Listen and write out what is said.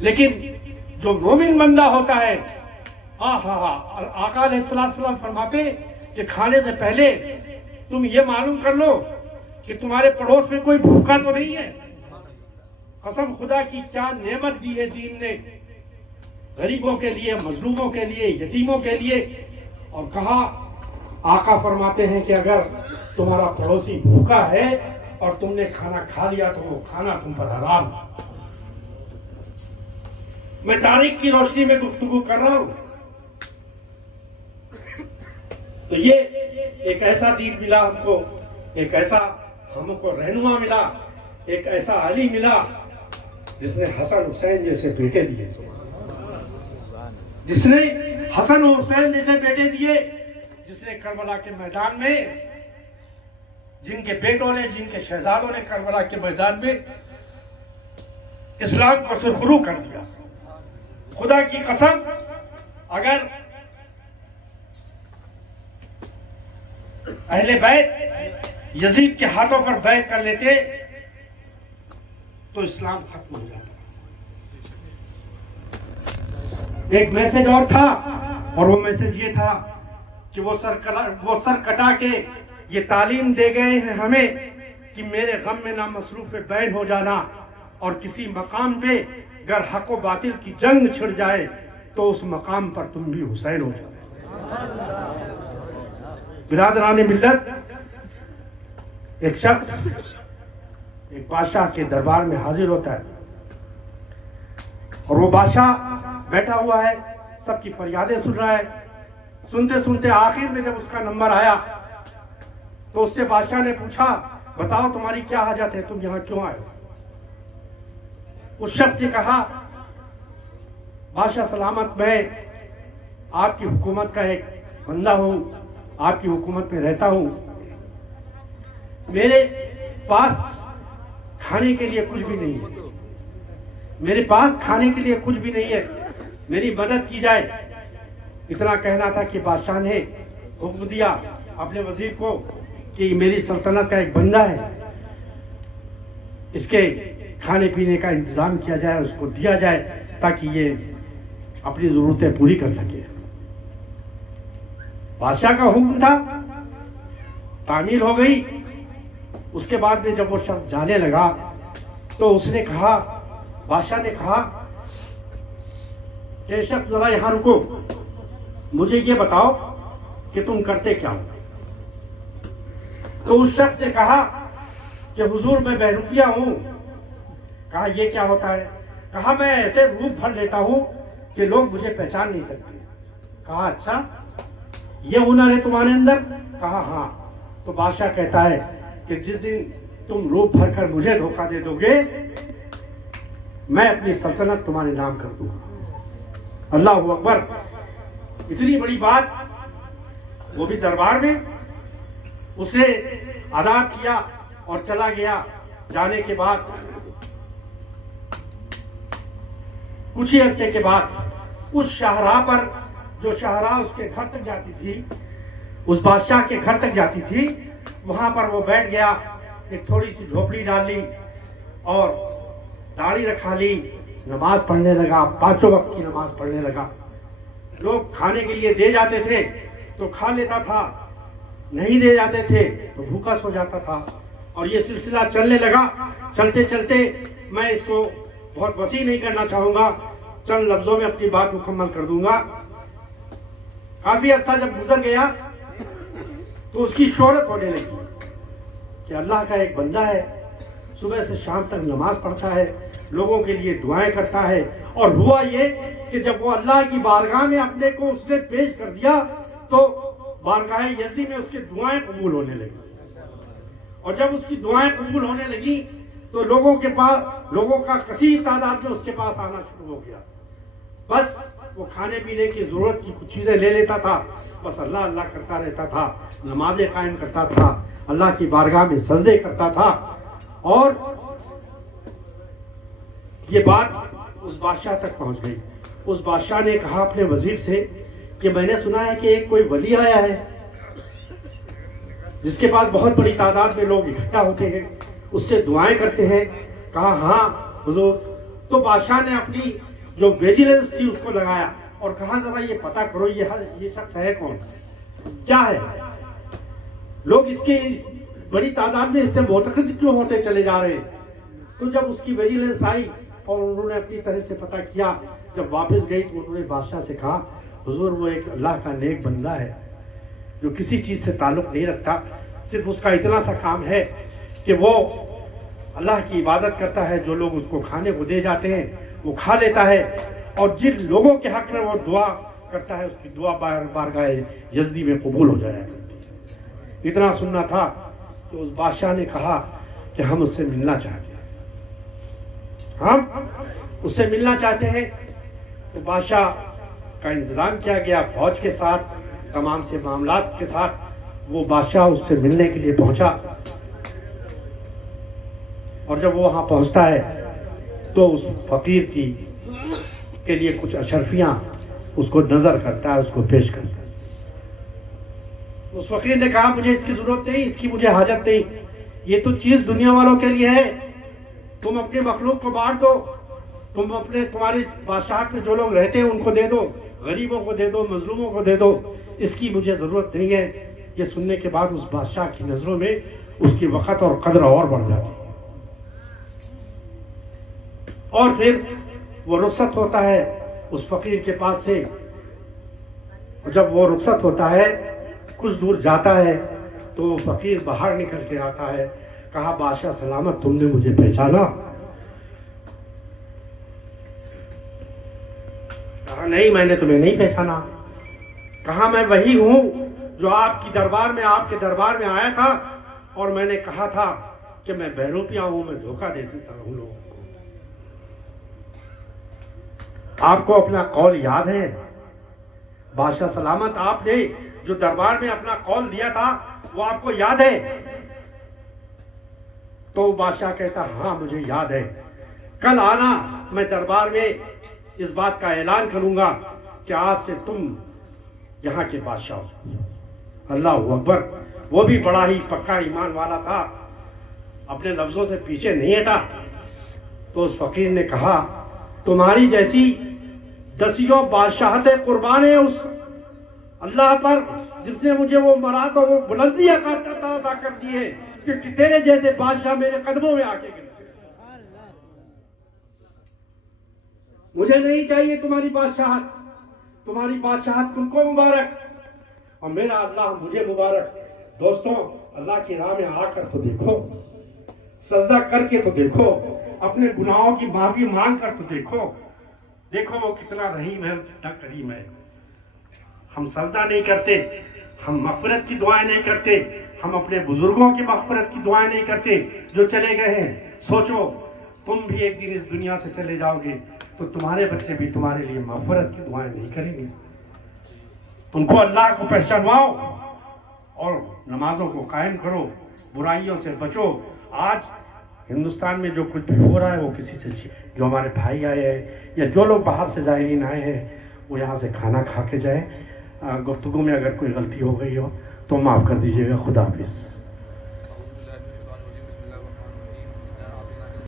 लेकिन जो मोमिन बंदा होता है, आका अलैहिस्सलाम फरमाते कि खाने से पहले तुम ये मालूम कर लो कि तुम्हारे पड़ोस में कोई भूखा तो नहीं है। कसम खुदा की क्या नेमत दी है दीन ने गरीबों के लिए, मजलूमों के लिए, यतीमों के लिए। और कहा, आका फरमाते हैं कि अगर तुम्हारा पड़ोसी भूखा है और तुमने खाना खा लिया तो वो खाना तुम पर हराम। मैं तारीख की रोशनी में गुफ्तगू कर रहा हूं। तो ये एक ऐसा दीन मिला हमको, एक ऐसा हमको रहनुमा मिला, एक ऐसा अली मिला जिसने हसन हुसैन जैसे बेटे दिए, जिसने हसन हुसैन जैसे बेटे दिए, जिसने करबला के मैदान में, जिनके बेटों ने, जिनके शहजादों ने करबला के मैदान में इस्लाम को सुरखरू कर दिया। खुदा की कसम, अगर अहले बैत यजीद के हाथों पर बैत कर लेते तो इस्लाम खत्म हो जाता। एक मैसेज और था, और वो मैसेज ये था कि वो सर कटा के ये तालीम दे गए हैं हमें कि मेरे गम में ना मसरूफ बैन हो जाना, और किसी मकाम पे अगर हक व बातिल की जंग छिड़ जाए तो उस मकाम पर तुम भी हुसैन हो जाओ। बिरादरान मिल्लत, एक शख्स एक बादशाह के दरबार में हाजिर होता है, और वो बादशाह बैठा हुआ है, सबकी फरियादें सुन रहा है। सुनते सुनते आखिर में जब उसका नंबर आया तो उससे बादशाह ने पूछा, बताओ तुम्हारी क्या हाजत है, तुम यहां क्यों आए? उस शख्स ने कहा, बादशाह सलामत, मैं आपकी हुकूमत का एक बंदा हूं, आपकी हुकूमत में रहता हूं, मेरे पास खाने के लिए कुछ भी नहीं है, मेरे पास खाने के लिए कुछ भी नहीं है, मेरी मदद की जाए। इतना कहना था कि बादशाह ने हुक्म दिया अपने वजीर को कि मेरी सल्तनत का एक बंदा है, इसके खाने पीने का इंतजाम किया जाए, उसको दिया जाए ताकि ये अपनी जरूरतें पूरी कर सके। बादशाह का हुक्म था, तामील हो गई। उसके बाद में जब वो शख्स जाने लगा तो उसने कहा, बादशाह ने कहा कि शख्स जरा यहां रुको, मुझे ये बताओ कि तुम करते क्या हो? तो उस शख्स ने कहा कि हुजूर मैं बहरूपिया हूं। कहा ये क्या होता है? कहा मैं ऐसे रूप भर लेता हूं कि लोग मुझे पहचान नहीं सकते। कहा अच्छा, ये हुनर है तुम्हारे अंदर? कहा हाँ। तो बादशाह कहता है कि जिस दिन तुम रूप भर कर मुझे धोखा दे दोगे, मैं अपनी सल्तनत तुम्हारे नाम कर दूंगा। अल्लाह अकबर। इतनी बड़ी बात, वो भी दरबार में। उसे अदा किया और चला गया। जाने के बाद कुछ ही अरसे के बाद उस शाहराह पर, जो शाहराह उसके घर तक जाती थी, उस बादशाह के घर तक जाती थी, वहां पर वो बैठ गया, एक थोड़ी सी झोपड़ी डाल ली और दाढ़ी रखा ली, नमाज पढ़ने लगा, पांचों वक्त की नमाज पढ़ने लगा। लोग खाने के लिए दे जाते थे तो खा लेता था, नहीं दे जाते थे तो भूखा सो जाता था। और ये सिलसिला चलने लगा। चलते चलते, मैं इसको बहुत वसी नहीं करना चाहूंगा, चंद लफ्जों में अपनी बात मुकम्मल कर दूंगा। काफी अर्सा जब गुजर गया तो उसकी शोहरत होने लगी कि अल्लाह का एक बंदा है, सुबह से शाम तक नमाज पढ़ता है, लोगों के लिए दुआएं करता है। और हुआ ये कि जब वो अल्लाह की बारगाह में अपने को उसने पेश कर दिया तो बारगाह यज़दी में उसकी दुआएं कबूल होने लगी। और जब उसकी दुआएं कबूल होने लगी तो लोगों का कसीर तादाद में उसके पास आना शुरू हो गया। बस वो खाने पीने की जरूरत की कुछ चीजें ले लेता था, बस अल्लाह अल्लाह करता रहता था, नमाजें कायम करता था, अल्लाह की बारगाह में सजदे करता था। और ये बात उस बादशाह तक पहुंच गई। उस बादशाह ने कहा अपने वजीर से कि मैंने सुना है कि एक कोई वली आया है जिसके पास बहुत बड़ी तादाद में लोग इकट्ठा होते हैं, उससे दुआएं करते हैं। कहा हाँ हुजूर, तो बादशाह ने अपनी जो विजिलेंस थी उसको लगाया और कहा जरा ये पता करो ये शख्स है कौन, क्या है। लोग इसके बड़ी तादाद में इससे मोतकज क्यों होते चले जा रहे हैं। तो जब उसकी विजिलेंस आई और उन्होंने अपनी तरह से पता किया, जब वापस गई तो उन्होंने बादशाह से कहा हुजूर वो एक अल्लाह का नेक बंदा है जो किसी चीज़ से ताल्लुक़ नहीं रखता, सिर्फ उसका इतना सा काम है कि वो अल्लाह की इबादत करता है, जो लोग उसको खाने को दे जाते हैं वो खा लेता है, और जिन लोगों के हक में वो दुआ करता है उसकी दुआ बारगाह यज़दी में कबूल हो जाए। इतना सुनना था तो उस बादशाह ने कहा कि हम उससे मिलना चाहते हैं, हम उससे मिलना चाहते हैं। तो बादशाह का इंतज़ाम किया गया फौज के साथ, तमाम से मामलात के साथ। वो बादशाह उससे मिलने के लिए पहुंचा और जब वो वहां पहुंचता है तो उस फकीर के लिए कुछ अशरफियां उसको नजर करता है, उसको पेश करता है। उस फकीर ने कहा मुझे इसकी जरूरत नहीं, इसकी मुझे हाजत नहीं, ये तो चीज दुनिया वालों के लिए है, तुम अपने मखलूक को बांट दो, तुम अपने तुम्हारे बादशाह में जो लोग रहते हैं उनको दे दो, गरीबों को दे दो, मजलूमों को दे दो, इसकी मुझे जरूरत नहीं है। ये सुनने के बाद उस बादशाह की नजरों में उसकी वक़्त और कदर और बढ़ जाती है। और फिर वो रुखसत होता है उस फकीर के पास से। जब वो रुखसत होता है कुछ दूर जाता है तो वो फकीर बाहर निकल के आता है। कहा बादशाह सलामत, तुमने मुझे पहचाना? कहा नहीं, मैंने तुम्हें नहीं पहचाना। कहा मैं वही हूं जो आपके दरबार में आया था और मैंने कहा था कि मैं बहरूपिया हूं, मैं धोखा दे देता हूं लोगों को। आपको अपना कौल याद है? बादशाह सलामत, आपने जो दरबार में अपना कौल दिया था वो आपको याद है? तो बादशाह कहता हाँ मुझे याद है, कल आना, मैं दरबार में इस बात का ऐलान करूंगा कि आज से तुम यहाँ के बादशाह हो। अल्लाह अकबर। वो भी बड़ा ही पक्का ईमान वाला था, अपने लफ्जों से पीछे नहीं हटा। तो उस फकीर ने कहा तुम्हारी जैसी दसियों बादशाहतें कुर्बान है उस अल्लाह पर जिसने मुझे वो मरात और वो बुलंदी अता कर दी है कि तेरे जैसे बादशाह मेरे कदमों में आके गिरते। मुझे नहीं चाहिए तुम्हारी बादशाहत तुमको मुबारक और मेरा अल्लाह मुझे मुबारक। दोस्तों, अल्लाह की राह में आकर तो देखो, सजदा करके तो देखो, अपने गुनाहों की माफी मांग कर तो देखो वो कितना रहीम है, कितना करीम है। हम सजदा नहीं करते, हम मग़फ़िरत की दुआएं नहीं करते, हम अपने बुजुर्गों की मग़फ़िरत की दुआएं नहीं करते जो चले गए हैं। सोचो तुम भी एक दिन इस दुनिया से चले जाओगे तो तुम्हारे बच्चे भी तुम्हारे लिए मग़फ़िरत की दुआएं नहीं करेंगे। उनको अल्लाह को पहचानवाओ और नमाजों को कायम करो, बुराइयों से बचो। आज हिंदुस्तान में जो कुछ भी हो रहा है वो किसी से, जो हमारे भाई आए हैं या जो लोग बाहर से ज़ायरीन आए हैं वो यहाँ से खाना खा के जाएं। गुफ्तगू में अगर कोई गलती हो गई हो तो माफ़ कर दीजिएगा। खुदा हाफिज़।